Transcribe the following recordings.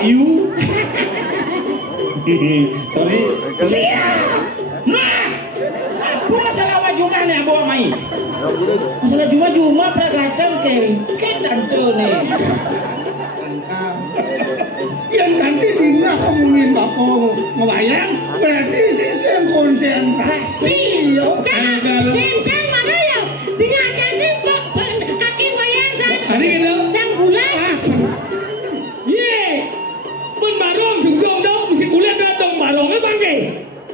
kayu. Sorry. Siap. Nah, apa masalah wajuma nih Abu Mai? Masalah juma pragadang ke tante nih. Yang ganti tinggal ngomongin bapak ngebayang berarti sisi konsentrasi. Kencang mana ya? Dengan kasih kaki wayang san. Hari gitu. Cang bulas. Ye. Ben barong sungsong dong mesti kuliah dong barongnya bangke.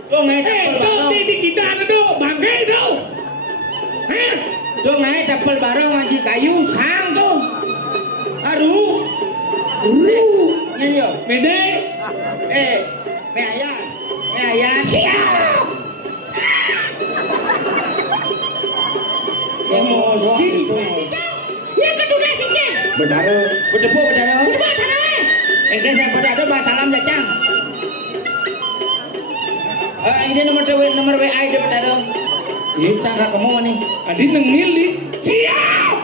Lo ngai Dong di kita ada dong bangke dong. Hah? Lo ngai dapel barang ngaji kayu sang tuh. Aduh. Nyanyi yo. Mede. Me ayat. Siap. Emosi. Yang kedua si Ceng. Bedaro. Berdebu. Kedua tanah. Engke saya pada ada bahasa salam ya Cang. Ini nomor WA itu pada. Ini tangga kamu nih. Adi neng milih. Siap.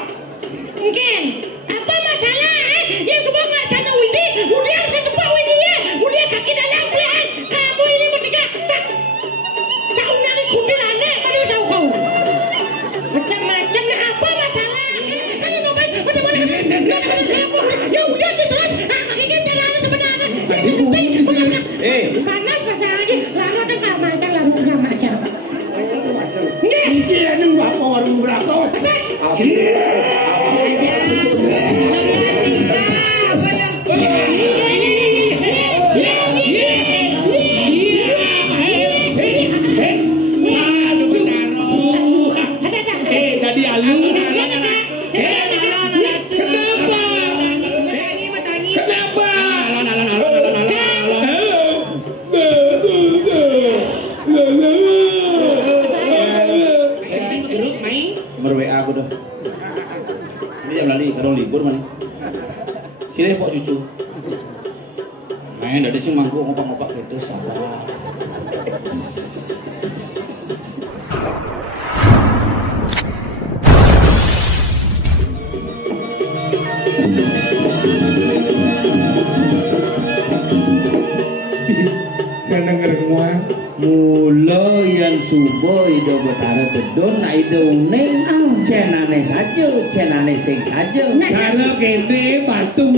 Mungkin. Apa masalah? Yang semua ngacana Widi. Udah sedepak Widi ya. Udah kaki dalam pilihan. Kamu ini bertiga. Tak undangi kuntilanak. Mana tahu kau? Macam-macam. Apa masalah? Hanya ngapain? Bagaimana? Ya udah terus. Kaki kan jalan sebenarnya. Panas masalah lagi. Lalu ada nggak macam. Ini ada bapak warung berapa? Dari alu. Kenapa? Nomor WA aku dah. Ini yang lali kalau libur mana? Sini kok cucu. Main dari sini mangku ngopak-ngopak gitu salah. Saya dengar semua. Mula yang subuh ida betara tedon na ida uneng cenane saja sing saja. Cara kene batu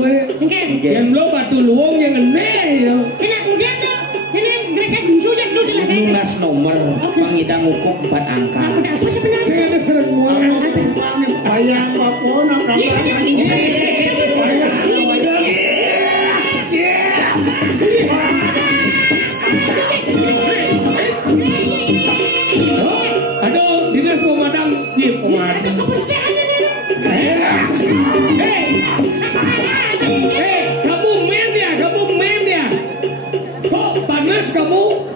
yang lo batu luang yang ene yo. Sini kemudian dong. Sini gereja gusu yang dulu lagi. Lunas nomor pangidang hukum 4 angka. Apa sebenarnya? Saya dengar semua. Bayang bapak nak Aduh, dinas pemadam, pemadam. Kamu men ya? Kok panas kamu?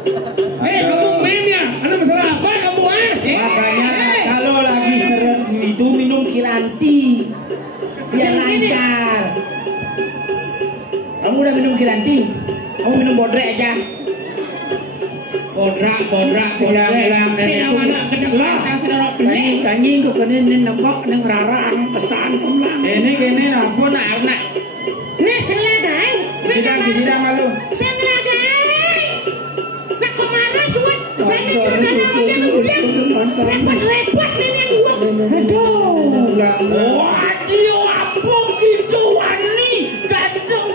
Kamu men ya? Ada masalah apa kamu Makanya kalau lagi seret itu minum kilanti biar lancar. Kamu udah minum kilanti? Kamu minum bodrek aja. Bodrak. Kanyi kok kene nembok nang rarang pesan kumlang. Ini apa nak? Nih seladai. Sidang malu. Seladai. Nak kemana suat? Repot nih yang gua. Aduh. Waduh, apa gitu wani? Datang.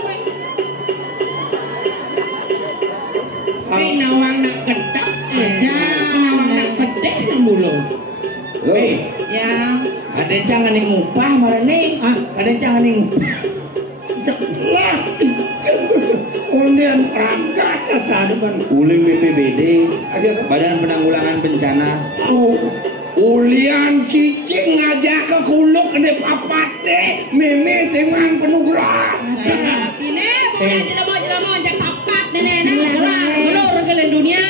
Nawang nak ketak aja, nawang nak pedeh nang mulut. Ya, ada jangan yang ngupah marane, ada jangan yang ngupah. jelas kemudian perangkat kesadaran Uling BPBD, Badan Penanggulangan Bencana. Ulian cicing ngajak ke kuluk ke papat deh, meme seman penuh gerak. Ini punya jelama jak tapat nenek ngelor ke dunia.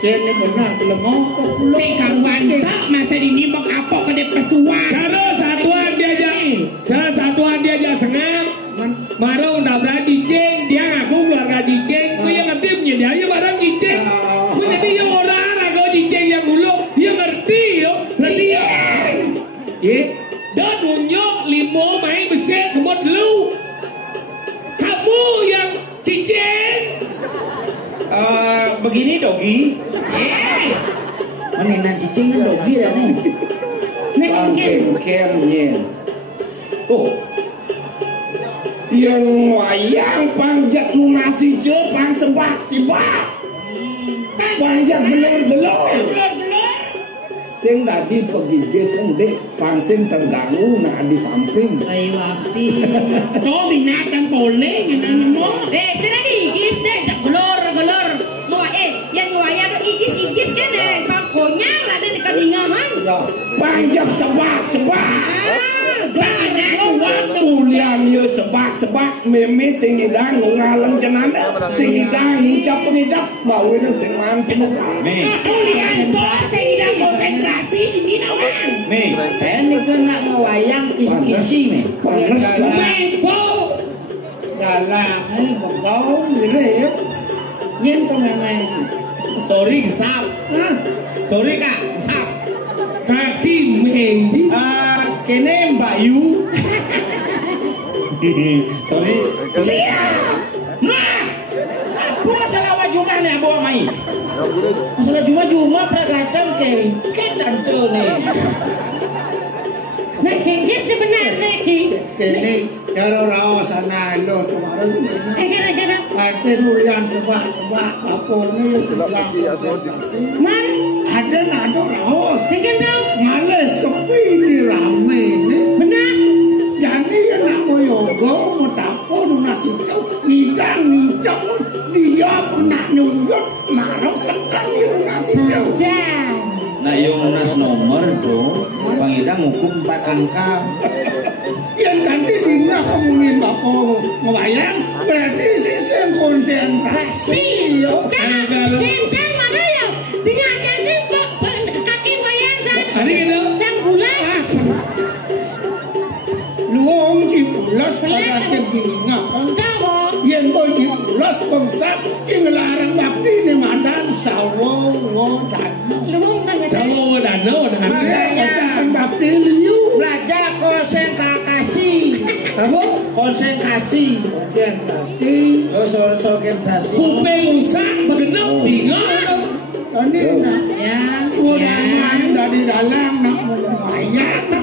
Cene benar lemah ke kuluk. Si kawan tak masa ini mau kapok ke pesuan. Kalau satuan dia aja sengat, marah udah berani cicing, dia ngaku keluarga cicing, ku yang ngerti dia aja barang cicing, ku jadi yang orang agak cicing yang dulu, dia ngerti yo, ngerti ya, dan unjuk limo main besar kemot lu, kamu yang dogi. Mana cicing kan dogi dah ni. Bangkengnya. Oh, yang wayang panjat lunasi je pang sebak sibak. Panjat gelor-gelor. Sing tadi pergi jeseng dek pangsing tengganggu nak di samping. Saya waktu. Kau binatang boleh yang mo. Sila diigis deh, jak gelor. Mau yang wayang igis kan deh, pangkonyang lah deh dikalingahan. Panjat sebak. Waktu liam ye sebak meme sing hidang ngaleng jenanda sing hidang ngucap pengidap mau itu sing mantu Nih, Kulian bos, sing hidang konsentrasi di minauan. nih, ini kena ngewayang kisi-kisi nih. panas lah Mempo. Dalam bengkau mirip. Nyen kau memang. Sorry sap. Sorry kak sap. Kaki mengi. Kene Mbak Yu. Sorry. siap Aku masalah wajumah nih abu mai. Masalah juma peragatan ke tante nih. Nek kengkit sebenarnya Kene cara rawa sana lo kemarin. kira-kira Ada nulian sebak apa nih sebelah. man, Ada nado rawa. kengkit dong, Males sepi di rame nih. benar. Jadi ya nak moyogo mau tapo nasi itu ngidang ngicap dia nak nyunjut marah sekali nasi itu. Saja. Nah, yung nas nomor tuh, pangidang hukum 4 angka. Yang tadi dia ngomongin apa ngebayang berarti sisi konsentrasi yo. Kencang mana ya? Dengan kasih kaki wayang san. Hari kita. Cang bulas. Luong ji ulas pada gini kan. Tahu. Yang boy ji ulas bangsat jing larang bakti ni madan sawo ngodan. Lumung kan Sama danau dengan Bacaan bakti liu. Belajar konsentrasi. apa? Konsentrasi. Konsentrasi. Kuping rusak, begenap, bingung. Ini nak. Ya. Udah dari dalam nak wayang nak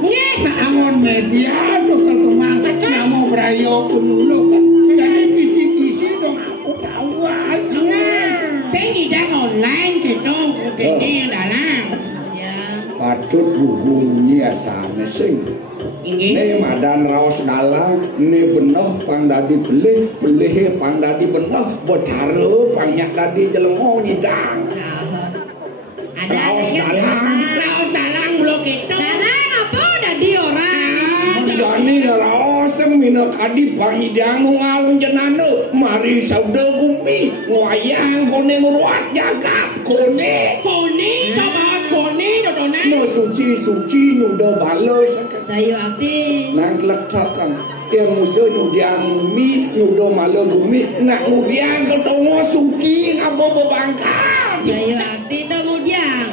Iya. nak angon media suka kemang nak mau berayo pun dulu kan. Jadi kisi-kisi dong aku tahu aja. Saya tidak online gitu, begini dalam. Ya. patut gugunya sana sing Ini. ini madan raos dalang ini benoh pang dadi belih pang dadi benoh bodaro pangyak dadi jelemo nyidang Ada Raos dalang. Raos dalang blok itu. Dalang apa udah di orang. Dani raos yang minok adi pangidang ngalung jenano mari sauda bumi wayang kone nguruat jagap kone Koni, bahas koni, jodohnya. no suci nyuda balos Saya aktif. nang lektakan yang musuh nyudiang bumi nyuda malo bumi nak ngudiang ketemu suci ngabo bebangkat Saya aktif kemudian.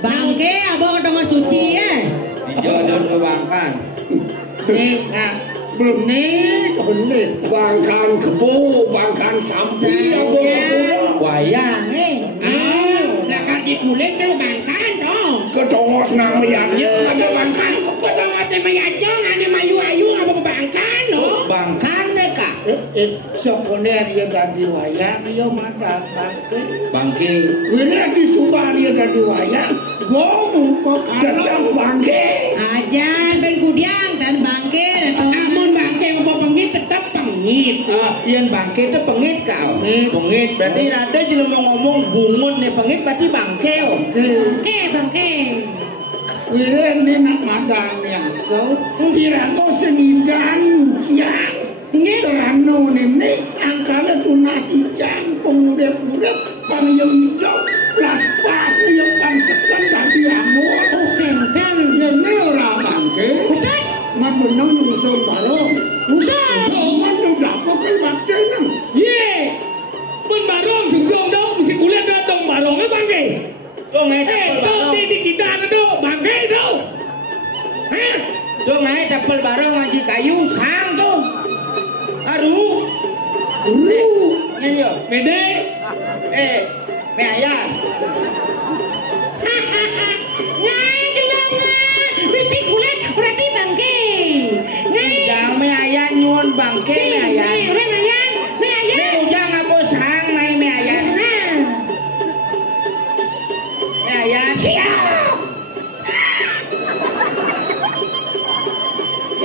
Bangke abang ketemu suci ya. Dijodoh kebangkan. Nih, nah, belum nih, boleh. bangkan kebo bangkan sampi abo Wayang, Nakar di kulit tuh bangkan dong. ketemu senang meyaknya ada bangkan Kau ada mayajong, ada mayu-ayu, apa bangkan loh. bangkan deh kak. Sekolah dia ganti wayang, dia makan bangke. Bangke. Ini di Subang dia ganti wayang, gomu kok tetap bangke Ajan ben kudiang dan bangke dan Amun bangke mau pengit tetap pengit. Yang bangke itu pengit kau. Pengit berarti ada jelema mau ngomong bungut nih pengit berarti bangke. bangke. Ini nak madang yang so, kira kau sengidan nukian. Serano nenek angkala tu nasi jangkung muda-muda pangyong hijau pas yang pangsekan tadi amor. Kentang. Ini orang bangke, Betul. ngapunong nyusul barong. Usah. Jangan lu dapat ke bangke nang. Ye, pun barong sungsong dong, mesti kuliah datang barongnya bangke. Tuh ngai Tuh di kita ada tuh bangke tuh. Hah? Tuh ngai dapel barang ngaji kayu sang tuh. Aduh. Ini yo. Mede,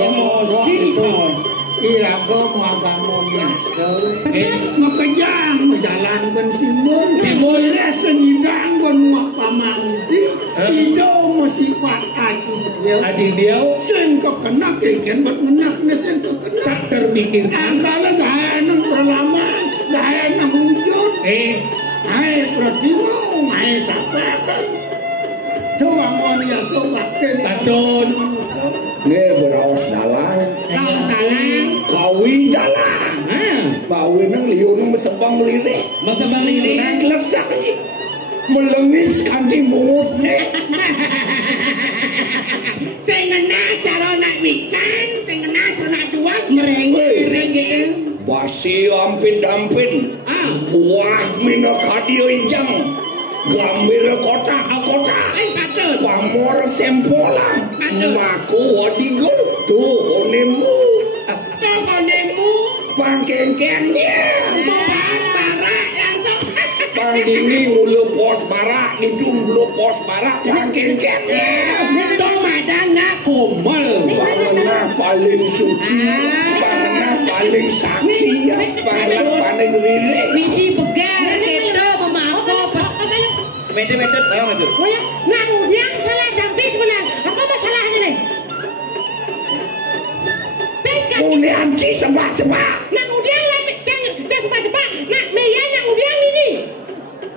emosi ton. Irago agama biasa. Makejang menjalankan simbol. Simbol. Senyidang benua pamangdi. Ido masifat adik dia sing kekenak ikan bermenaknya sing kekenak. tak terpikirkan. Angkala gaya nang perlaman, gaya nang wujud. Ay pratimo, ay tapakan. Tuwa mo niya sobakin. Kadon. Nge berawas dalang. Kaos dalang. Kawi dalang. Bawi nang liyo nang masabang lirik. Masabang lirik. Nang ledak ni. Melengis kanti bungut ni. Saya ngena cara nak wikan, saya ngena cara nak duang. Merengge. Basi ampin-ampin. Wah mina kadio injang. Gambir kota-kota. Patut. Pamor sempolang. Maku wadigul. Tuh onemu. Tuh onemu. Pangkengkennya. Pos barak langsung. Pangdini ulu pos barak. Nidung ulu pos barak. Pangkengkennya. Tuh madang nak kumel. Pangena paling suci. Pangena paling sakti. Pangena paling lirik. Misi pegar kita memako. Medet ayo maju. Oh ya, nang yang salah dampis benar. Apa masalahnya nih? Pekat. Ulianci sebab-sebab. Nang udiang lah, jangan sebab-sebab. Nak meyan nang udiang ini.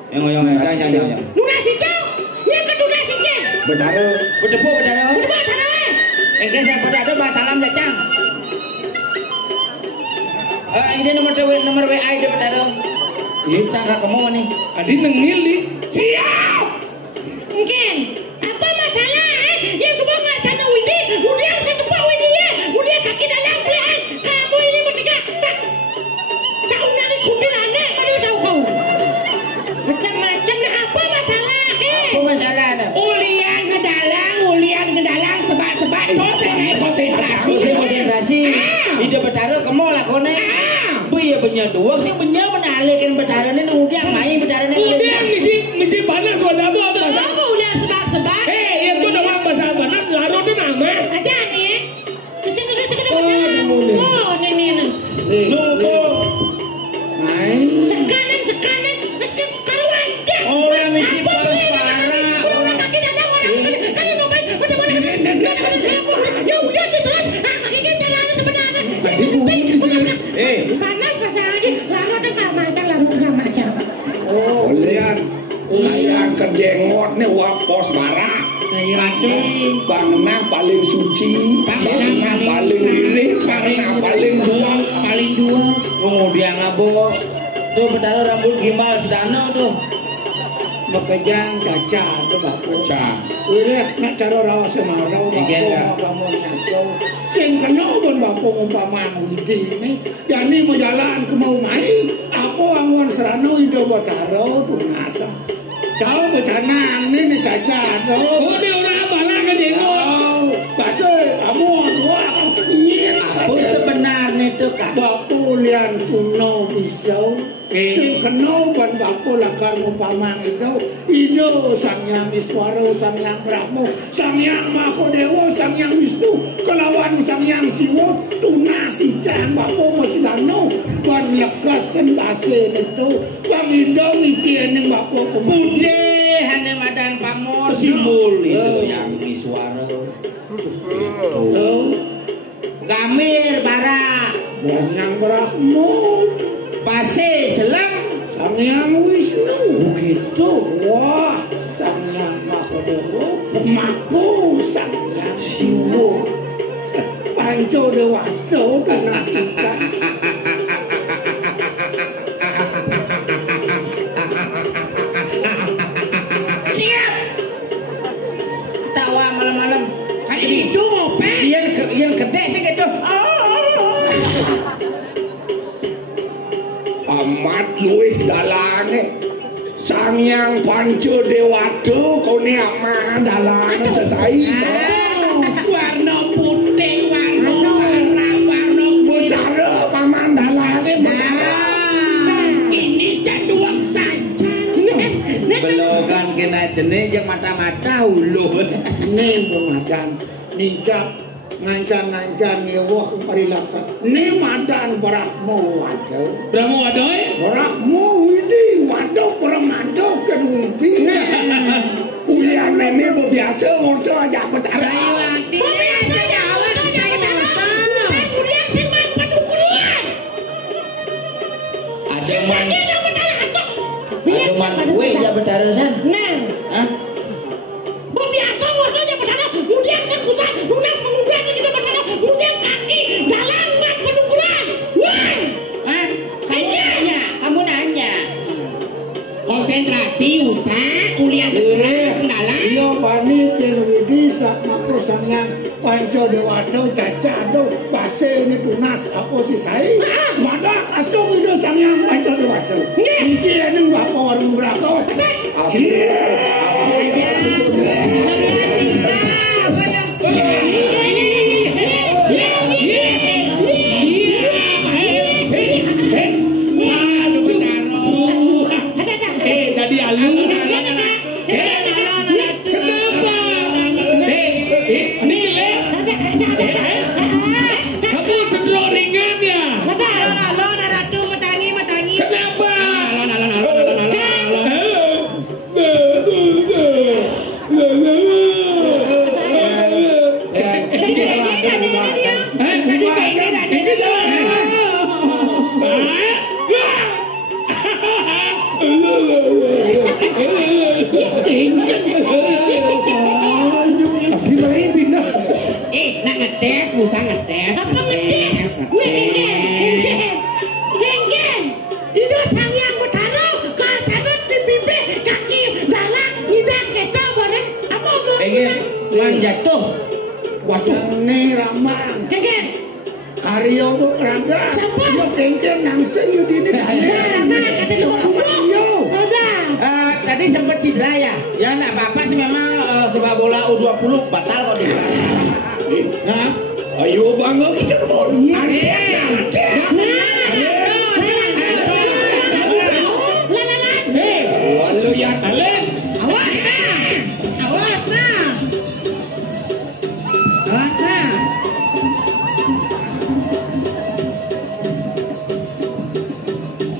Yang. Lunasi cow, yang kedua si jen. Bedara. Bedepuk bedara. Udah tanah. Engke saya bedara bah salam jacang. Ini nomor WA dia bedara. Ini tangga kamu nih. Adik nengil di. Siap. Mungkin. Apa masalah? Yang semua nggak cana Widi, udiang si depan Widi ya, udiang kaki dalam pilihan. Kamu ini bertiga. Tak undangi kuntilanak, baru tahu kau. Macam-macam lah. Apa masalah? Apa masalah ada? Uliang ke dalam sebab-sebab konsentrasi. Ide bedara kamu lakone. Iya punya dua sih punya menalihkan bedara ni udiang main bedara ni. Udiang misi panas wadah apa masa? Kamu uliang sebab-sebab. Yang tu doang masa panas lalu tu nama. Aja ni. Kesini masalah. Oh, ni. Sekanan. Masih karuan dah. Orang misi panas parah. Orang kaki dalam orang kan yang ngomong mana ya udah terus kaki kan jalan sebenarnya. Panas pasal lagi lalu ada macam. Oh, lihat. Ayah kerjengot ni wak pos barak. Saya rati. Pangena paling suci. Pangena paling lirik. Pangena paling dua. Kemudian labo. Tuh bedara rambut gimbal sedana tuh. Makejang caca tu bapak. Lihat nak cara rawa semarau. Kamu nyasau. Sing kena pun bapak umpama Widi ni. Jadi mau jalan ke mau main. Apa angwan serano hidup bataro tu ngasa. Kau bercanang ni caca tu. Oh dia orang apa lah kan dia? Pasal kamu dua nyir. Apa sebenarnya tu kak? Bapak lian kuno pisau. Sing kena pun bapak lakar umpama itu Sang Hyang Iswara, Sang Hyang Brahma, Sang Hyang Mahadewa, Sang Hyang Wisnu, kelawan Sang Hyang Siwa, tunasi jang bapak masdano, pun lekasan base itu, bang indong icien yang bapak Bude hanya madan pamor simbol itu yang Iswara. Gamir bara. Sang Hyang Brahma, Base selang. Sang Hyang Wisnu, begitu. Wah, Sang Hyang Mahadewa, Maku Sang Hyang Siwa, Panco Dewato, tunasikan. Siap. Tawa malam-malam. Kayak itu ngopek. Yang kedek sih gitu. Amat luih dalange Sang Hyang Panca Dewata kau ni amat dalange sesai. Warna putih, warna merah, warna Budara paman dalange. ini caduak saja. Belokan kena jenis yang mata-mata ulu. Ni pemadan nijab ngancan ngewah parilaksa ne madan Brahmo waduh Brahmo adoy. Brahmo widi waduh Brahmado kan widi ulian meme biasa ngono aja betara Biasa Jawa saya ngorto. Saya kuliah sing man kedukuran. Ada man Biasa gue ya betara san. Nah, Hah? biasa ngorto aja betara. Kuliah sing kusah, lunas mengumpulkan kita betara. Kemudian kaki dalam man kedukuran. Wah. Hah? Kamu nanya. Konsentrasi usah kuliah kesulitan sendala. iya bani ken widi sak mako sangyang panco dewato cacado pase ini tunas apa sih saya madak asung itu sangyang panco dewato iki ning bapak warung berapa Dari alu. Kamu sendro ringan ya? Kenapa? Tapi lain pindah. Nak ngetes, usah ngetes. Apa ngetes? Wih, geng. Itu sangyang betara, kacanan pipi, kaki, dalang, ngidang, keto, bareng. Apa ngomongnya? Lan jatuh. waduh ne ramang Geng. Karyo bu raga Siapa? yo kengken nangseng yo dini Kata lu yo udah. Tadi sempat cedera ya? Ya enggak apa-apa sih memang sepak bola U20 batal kok dia. nah ayo bangga kita kebon walu ya Alen. Awas nah.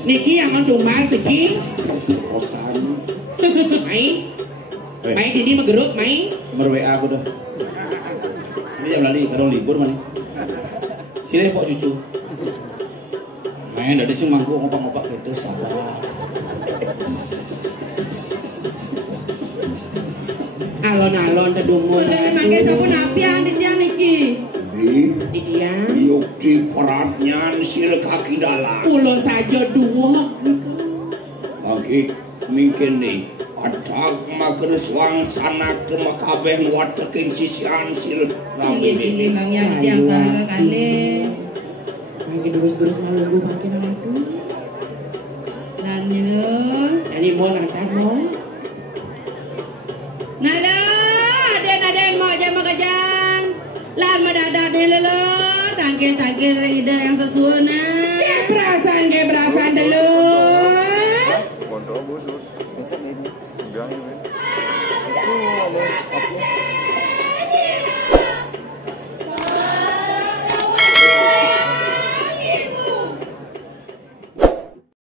Niki yang ngedumal siki. kosan Main jadi megerut main. Nomor WA aku dah. Ini jam lali kalau libur mana? Sini kok cucu. Main dari sini mangku ngopak-ngopak gitu salah. Alon-alon tedumul. Pakai sabun api yang dia niki. Di dia. yuk di peratnya sil kaki dalam Pulau saja dua. kaki mungkin nih atak mager suang sana ke makabeh wateking sisian sil Sini bang yang dia sarang kali. Makin terus ngalunggu makin madu. Dan nyelon. Jadi mau lantar mau. Nala, ada mau aja makajang. Lan madadak deh lelo. Tangkil ida yang sesuai nah. Kayak perasaan dulu.